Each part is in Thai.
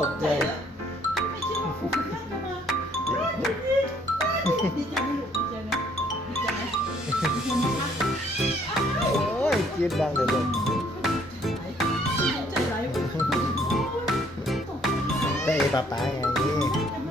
ตกใจโอ้ยจีดดังเลยเได้ป้าป้าไง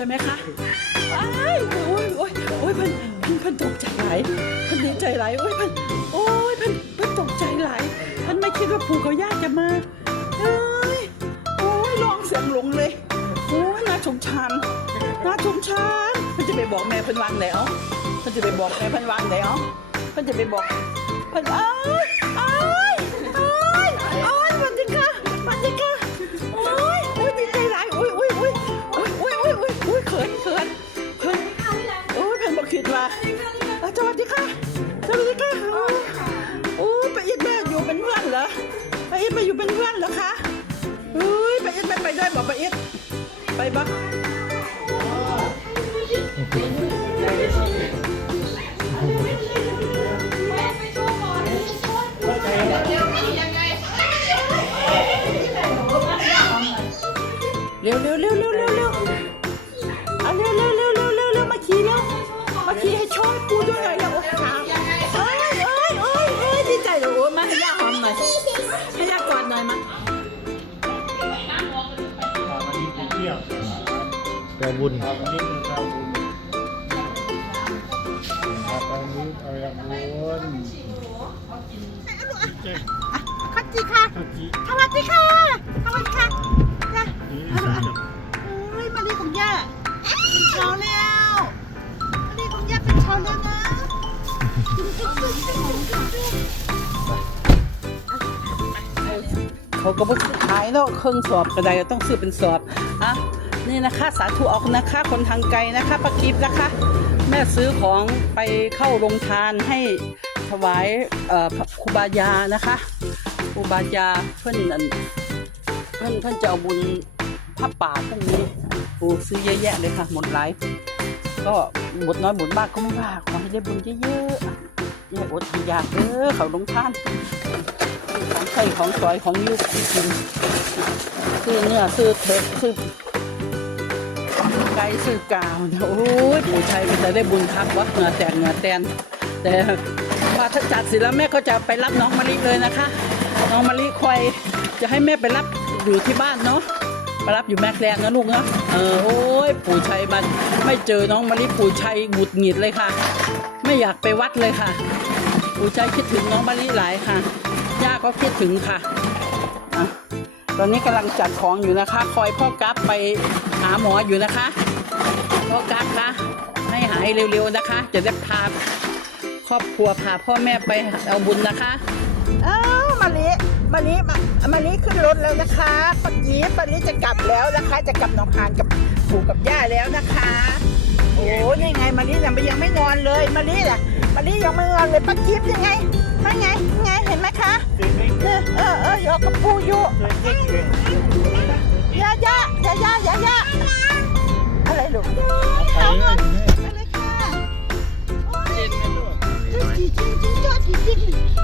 ดีใจไหมคะอ้ายโอ้ยโอ้ยโอ้ยเพันเพันเพันตกใจหลายเพันดีใจหลายโอ้ยเพันโอ้ยเพันเพันตกใจหลายเพันไม่คิดว่าปู่กับย่าจะมาเอ้ยโอ้ยร้องเสียงหลงเลยโอ้ยน่าสงสารน่าสงสารเพันจะไปบอกแม่เพันวางแล้วเพันจะไปบอกแม่เพันวางแล้วเพันจะไปบอกเพิ่นเอ้ย บุญวันนี้เป็นชาวบุญวันนี้ไปรับบุญเจ๊คัตจิค่ะตะกี้สวัสดีค่ะสวัสดีค่ะจ้ะนี่สามเฮ้ยมาลีของย่าเป็นเช้าแล้วมาลีของย่าเป็นเช้าแล้วนะกินกินกินกินกินกินเขาก็บ่ขายเนาะเครื่องสอบก็ได้ต้องซื้อเป็นสอบอะ นี่นะคะสาธุออกนะคะ คนทางไกลนะคะปากิฟนะคะ แม่ซื้อของไปเข้าโรงทานให้ถวายครูบายานะคะครูบายาเพื่อนเพื่อนเพื่อนจะเอาบุญผ้าป่าพวกนี้โอ้ซื้อเยอะแยะเลยค่ะ หมดหลายก็หมดน้อยหมดมากก็ไม่ว่าขอให้ได้บุญเยอะๆอย่าอดอยาอยากเด้อเขาลงทานของใส่ของสอยของยุคที่กินซื้อเนื้อซื้อเถิดซื้อ ไก่ซื้อกาวโอ้ยปู่ชัยมันจะได้บุญทักวะเหงื่อแตกเหงื่อแตนแต่ว่าถ้าจัดเสร็จแล้วแม่ก็จะไปรับน้องมะลิเลยนะคะ น้องมะลิคอยจะให้แม่ไปรับอยู่ที่บ้านเนาะไปรับอยู่แม่แกลงนะลูกเนาะเออโอ้ยปู่ชัยมันไม่เจอน้องมะลิปู่ชัยหงุดหงิดเลยค่ะ ไม่อยากไปวัดเลยค่ะ ปู่ชัยคิดถึงน้องมะลิหลายค่ะย่าก็คิดถึงค่ะอะ ตอนนี้กำลังจัดของอยู่นะคะ คอยพ่อกั๊บไปหาหมออยู่นะคะ พ่อกั๊บคะให้หายเร็วๆนะคะ จะได้พาครอบครัวพาพ่อแม่ไปเอาบุญนะคะเอ้าวมาลีมาลีมามาลีขึ้นรถแล้วนะคะปักยีปมาลีจะกลับแล้วนะคะ จะกลับหนองหานกับปู่กับย่าแล้วนะคะ โอ้ยังไงมาลียังไม่ยังไม่นอนเลยมาลีล่ะมาลียังไม่นอนเลยปักยียังไงยังไงยังไง นไหมคะเออเออเอออยู่กับปู่อยู่ย่าย่าย่าย่าย่าย่าอะไรลูกเอาเงินไปเลยค่ะโอ้ยจริงจริงจริงจอดจริงจริง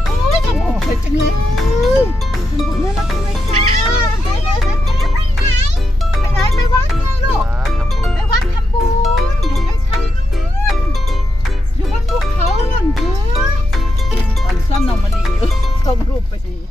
โอ้ยทำบุญสวยจังเลยทำบุญน่ารักจังเลยค่ะไปไหนไปไหนไปวัดไงลูก позже.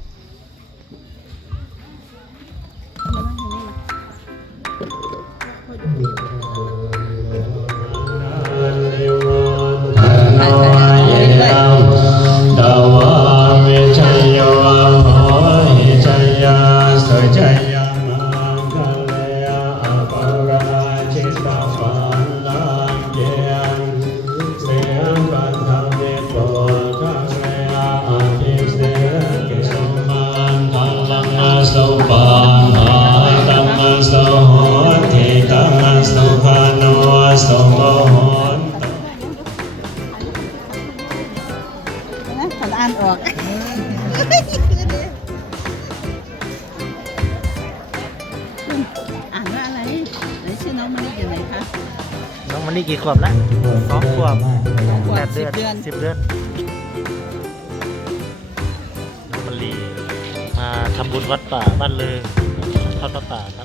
อ่านออกอ่านว่าอะไรไหนชื่อน้องมะลิอยู่ไหนคะน้องมันนี่กี่ขวบแล้วสองขวบขวบแปดสิเดืบอนเดือนสิบเดือนน้องมันลีมาทำบุญวัดป่าบ้านเลิงทอดพระป่าครับ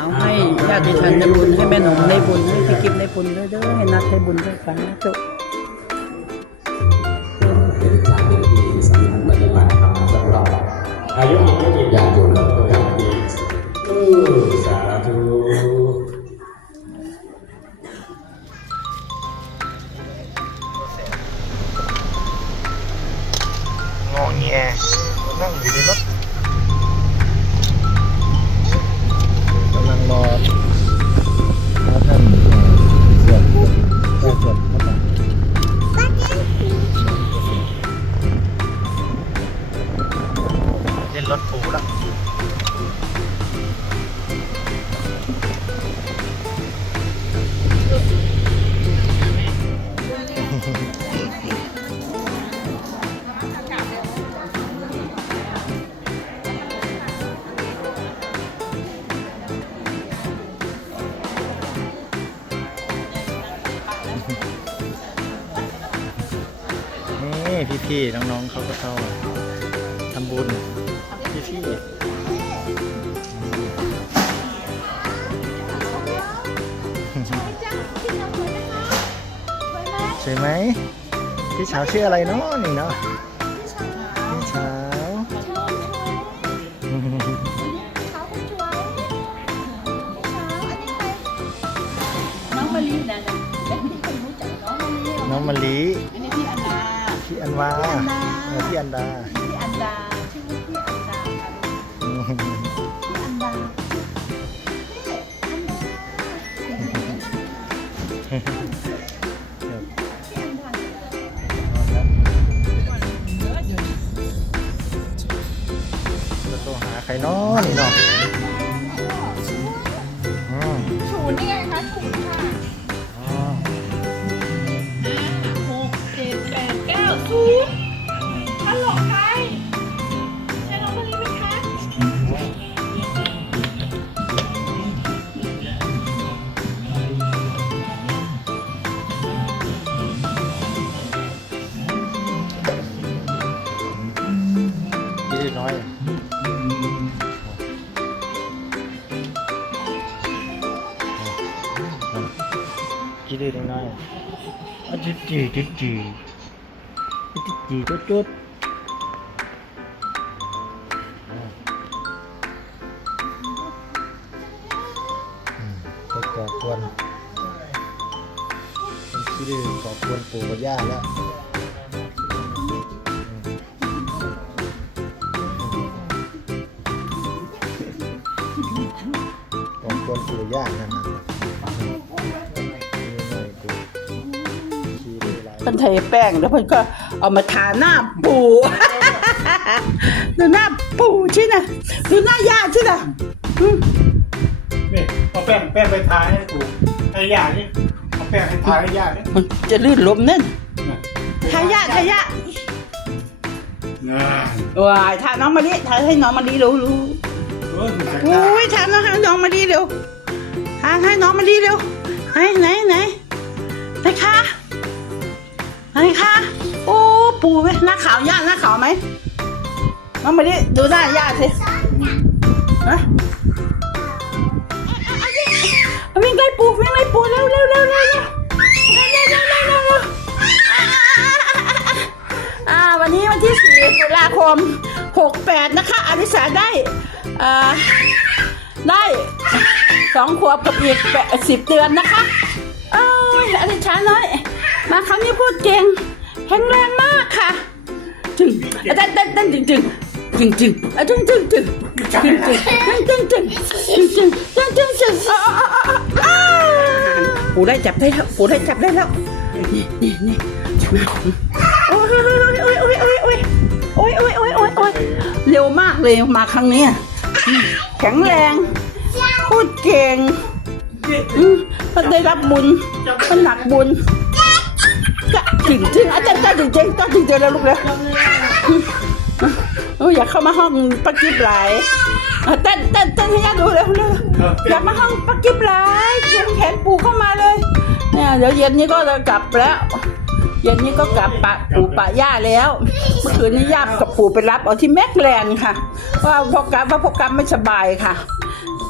าเอาให้ญาติฉันได้บุญให้แม่หนองได้บุญให้พี่กิฟได้บุญเด้อให้นัดได้บุญด้วยกันนะจ๊ะ รถปูแล้วนี่พี่ๆน้องๆเขาก็เข้า ๆใช่ไหมพี่เช้าชื่ออะไรเนาะนี่เนาะพี่เช้าน้องมะลินะนะเป็นที่คนรู้จักน้องมะลิน้องมะลิ อันนี้พี่อันดา พี่อันวาเออพี่อันดาพี่อันดา ใค จีจีจีจีจีจีจุดจุดไปก่อกวนเป็นที่ดื้อก่อกวนปู่กับย่าแล้วก่อกวนปู่ย่านั่นน่ะ นเทแป้งแล้วเพิ่นก็เอามาทาหน้าปูดูหน้าปูชินะดูหน้าย่าชินะอืมนี่เอาแป้งแป้งไปทาให้ถูกให้ยานี่เอาแป้งให้ทาให้ยานี่มันจะลื่นล้มนั่นทายาทายางานว้ายทาน้องมะลิทาให้น้องมะลิรู้รู้เออถูกใจโอ้ยทาน้องให้น้องมะลิเร็วทาให้น้องมะลิเร็วไหนไหนไหนไหนคะ ไหนคะโอ้ปูไหมหน้าขาวย่าหน้าขาวไหมน้องมาดิดูหน้าย่าสิฮะวิ่งไล่ปูวิ่งไล่ปูเร็วเร็วเร็วเร็วเร็วเร็วเร็วเร็วเร็วเร็วอ่าวันนี้วันที่4ตุลาคม68นะคะอลิสาได้อ่าได้สองขวบกับอีกแปดสิบเดือนนะคะเอ้ยอลิสาน้อย มาครั้งนี้พูดเก่งแข็งแรงมากค่ะจึงอะเต้นเต้นเต้นจึงจึงจึงจึงอะจึงจึงจึงจึงจึงจึงจึงจึงจึงจึงจึงจึงจึงอะอะอะอะอะปูได้จับได้แล้วปูได้จับได้แล้วนี่นี่นี่โอ้ยโอ้ยโอ้ยโอ้ยโอ้ยโอ้ยโอ้ยโอ้ยโอ้ยโอ้ยเร็วมากเลยมาครั้งนี้อะแข็งแรงพูดเก่งอืมมันได้รับบุญมันหนักบุญ จะจริงจริงอาจารย์จ้าจริงจริงจ้าจริงจริงแล้วลูกแล้วอออยากเข้ามาห้องปักกิบไหลเออเต้นเต้นเต้นให้ย่าดูเร็วเร็วอยากมาห้องปักกิบไหลายเขียนแขนปู่เข้ามาเลยเนี่ยเดี๋ยวเย็นนี้ก็จะกลับแล้ว เย็นนี้ก็กลับปะปู่ปะย่าแล้วเมื่อคืนนี้ย่ากับปู่ไปรับเอาที่แม็กแลนค่ะว่าพอกลับว่าพอกลับไม่สบายค่ะ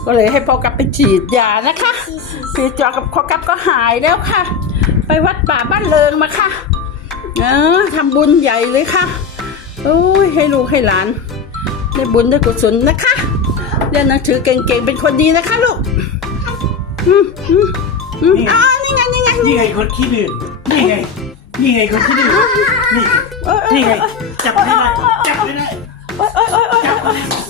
ก็เลยให้พ่อกลับไปฉีดยานะคะฉีดยากับพ่อกลับก็หายแล้วค่ะ ไปวัดป่าบ้านเลิงมาค่ะเออทำบุญใหญ่เลยค่ะโอ้ยให้ลูกให้หลานได้บุญได้กุศลนะคะเรียนหนังสือเก่งๆเป็นคนดีนะคะลูกอืมอืมอืมอ๋อนี่ไงนี่ไงนี่นี่ไงไงคนขี้ดื่มนี่ไงนี่ไงคนขี้ดื่มนี่เอ้ยเอ้ยนี่ไงเอ้ยจับไม่ได้จับไม่ได้เอ้ยเอ้ยเอ้ยเอ้ยจับไม่ได้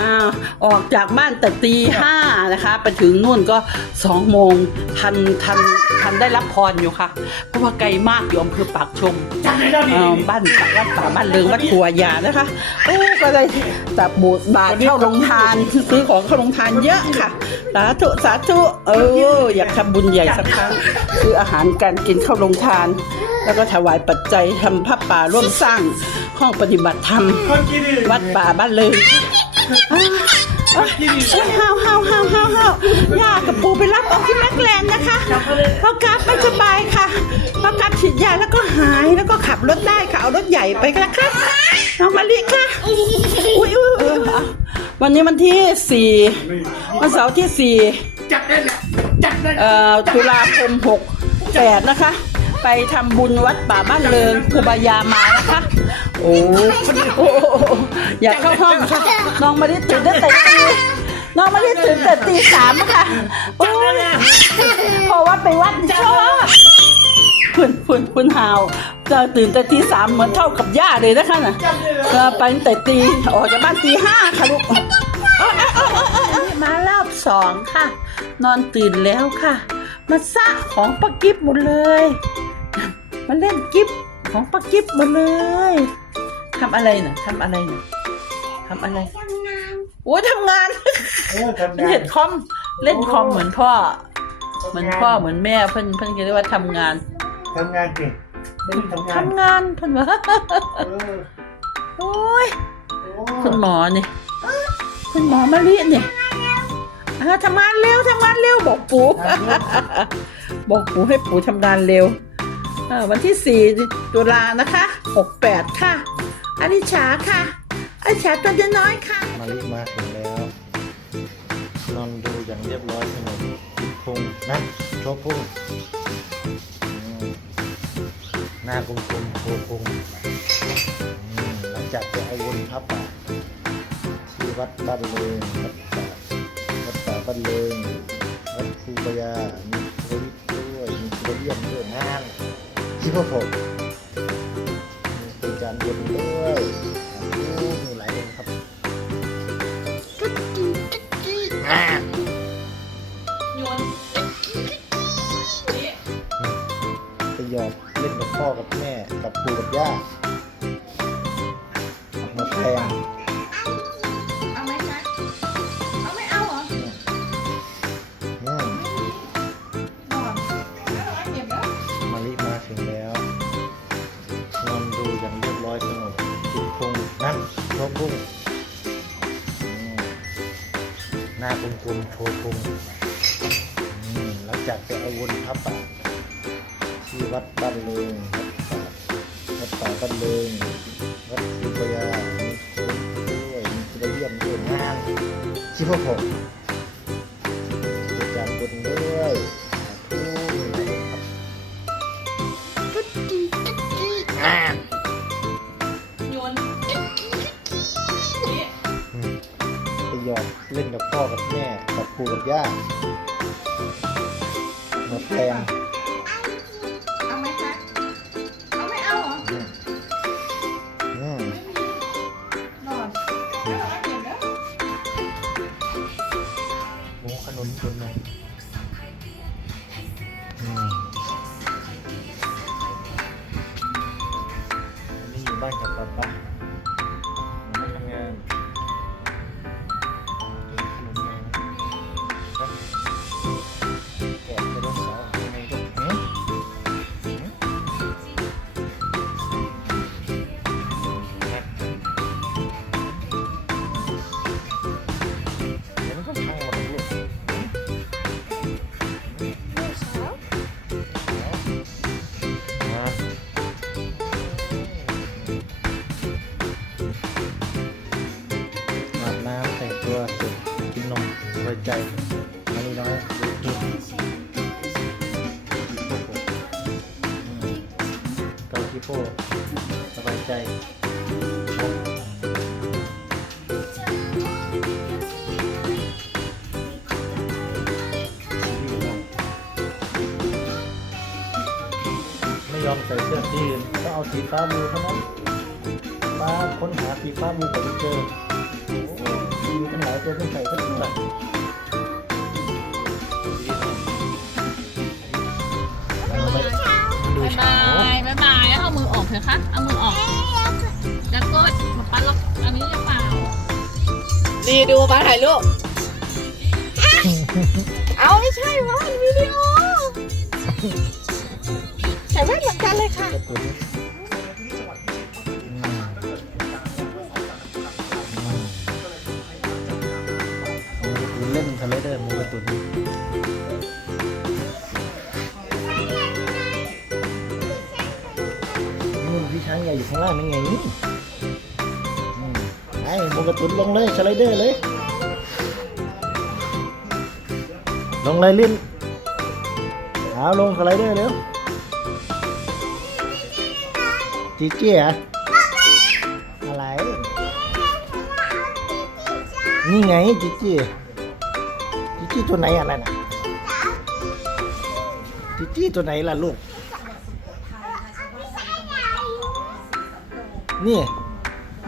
อ้าวออกจากบ้านแต่ตีห้านะคะไปถึงนู่นก็สองโมงทันทันทันได้รับพรอยู่ค่ะ เพราะว่าไกลมากอยู่อำเภอปากชมจับไม่ได้เอ่อบ้านป่าวัดป่าบ้านเลิงวัดขัวยานะคะโอ้ก็เลยจับบูดบาทเข้าโรงทานซื้อของเข้าโรงทานเยอะค่ะ สาธุสาธุเอออยากทำบุญใหญ่สักครั้งซื้ออาหารการกินเข้าโรงทาน แล้วก็ถวายปัจจัยทำผ้าป่าร่วมสร้างห้องปฏิบัติธรรม คนขี้ดื่มวัดป่าบ้านเลิงอ้าวอ้าวเอ้ย ห้าวห้าวห้าวห้าวห้าวย่ากับปูไปรับออกที่แมกแลนนะคะพอกราฟไม่สบายค่ะพอกราฟฉีดยาแล้วก็หายแล้วก็ขับรถได้ค่ะเอารถใหญ่ไปกันนะคะน้องมะลิค่ะอุ้ยอุ้ยอุ้ยวันนี้วันที่สี่วันเสาร์ที่สี่จับได้เนี่ยจับได้เอ่อตุลาคมหกแปดนะคะ ไปทำบุญวัดป่าบ้านเลิงครูบายามานะคะ โอ้โออยากเข้าห้องน้องมาได้ตื่นตั้แต่ตีน้องมาได้ตื่นแต่ตีสามค่ะโอ้ยเพราะว่าไปวัดชอบคุณคุณคุณหาวจะตื่นแต่ตีสามเหมือนเท่ากับย่าเลยนะคะน่ะก็ไปตั้งแต่ตีออกจากบ้านตีห้าค่ะลูกมารอบสองค่ะ นอนตื่นแล้วค่ะ มาซะของปากิฟหมดเลย มาเล่นกิฟของปากิฟหมดเลย ทำอะไรน่ะทำอะไรน่ะทำอะไรโอ้ยทำงานเออทำงาเล่นนคอมเล่นคอมเหมือนพ่อ เหมือนพ่อเหมือนแม่เพิ่นเพิ่นเรียกว่าทำงานทำงานเก่งไม่ได้ทำงานทำงานเพิ่นว่าเออโอ้ยโอ้คุณหมอนี่คุณหมอมะลินี่อ่าทำงานเร็วทำงานเร็วบอกปู่บอกปู่ให้ปู่ทำงานเร็วเอ่อวันที่4ตุลานะคะ68ค่ะ อนิชาค่ะอนิชาตัวน้อยค่ะ มาลิมาถึงแล้วนอนดูอย่างเรียบร้อยสงบพุงนะโชว์พุงหน้ากลมๆโชว์พุงหลังจากไปเอาวนพับป่าที่วัดบ้านเลิงวัดป่าวัดป่าบ้านเลิงวัดครูปยามีโควิดด้วยมีโคเรียมด้วยงานที่พ่อผมมีอา จารย์วนด้วยมีหลายองค์ครับไปยอมเล่นกับพ่อกับแม่กับปู่กับย่าหมดแรงุ้งหน้ากลมๆโชว์พุงแล้วจากไปเอาวนพระป่าที่วัดบ้านเลงวัดป่าบ้านเลงวัดสุพยาด้วยมีเยี่ยมด้วยงานชิพพง กับ สีฟ้ามูเท่านั้นฟ้าค้นหาสีฟ้ามูก็ไม่เจอโอ้โหมีตั้งหลายตัวที่ใส่สักตัวดูบายเช้าบายบายบายแล้วเอามือออกเถอะคะเอามือออก แล้วก็มาปั้นล็อกอันนี้หรือเปล่าดีดูมาถ่ายรูปเอาไม่ใช่ว่ามันวิดีโอใส่แว่นเหมือนกันเลยค่ะ ตูนนู่นพี่ช้างใหญ่อยู่ข้างล่างนั่นไงอืมไอ้หมูกร์ตูนลงเลยสไลเดอร์เลย ลงเลยลิ้นเอาลงสไลเดอร์เร็วจีเจี้อะอะไร นี่ไงจีจี้จี จี้ตัวไหนอะไรน่ะจีจี้ตัวไหนล่ะลูก นี่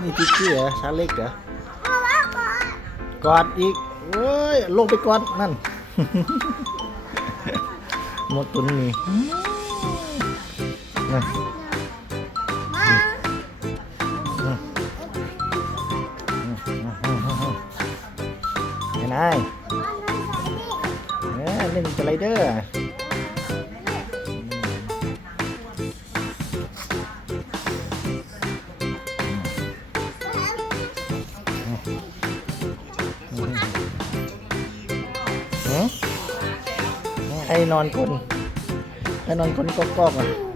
นี่จีจี้เหรอชาเล็กเหรอกอดอีกเว้ยลงไปกอดนั่นหมดตัวนี้นั่นไอ้นายเนี่ยเล่น สไลเดอร์ให้นอนคนให้นอนคนกอกๆอะ